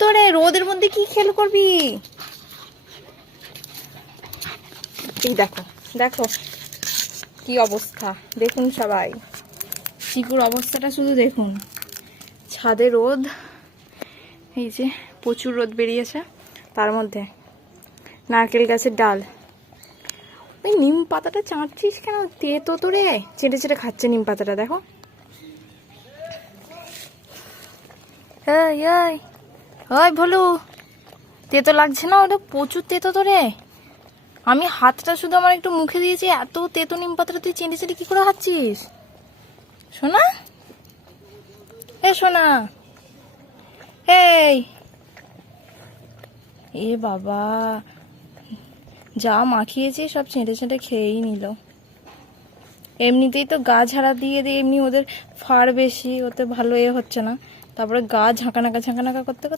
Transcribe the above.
তো রে, রোদের মধ্যে কি খেল করবি? এই দেখো দেখো কি অবস্থা, দেখুন সবাই চিকুর অবস্থাটা শুধু দেখুন। ছাদে রোদ, এই যে প্রচুর রোদ বেরিয়েছে, তার মধ্যে নারকেল গাছের ডাল। ওই নিম পাতাটা চাঁটছিস কেন? তেতো তো রে, চেটে চেটে খাচ্ছে নিম পাতাটা, দেখো। ওই ভলু, তেতো লাগছে না? ওটা প্রচুর তেতো তো রে। আমি হাতটা শুধু আমার একটু মুখে দিয়েছি, এত তেতো নিম পাতাটা তুই চেটে চেটে কি করে খাচ্ছিস? সোনা, সোনা, এই এ বাবা, যা মাখিয়েছে সব ছেঁটে ছেঁটে খেয়েই নিল। এমনিতেই তো গা ঝাড়া দিয়ে দিয়ে এমনি ওদের ফাড় বেশি, ওতে ভালো হচ্ছে না, তারপরে গা ঝাঁকানাকা করতে করতে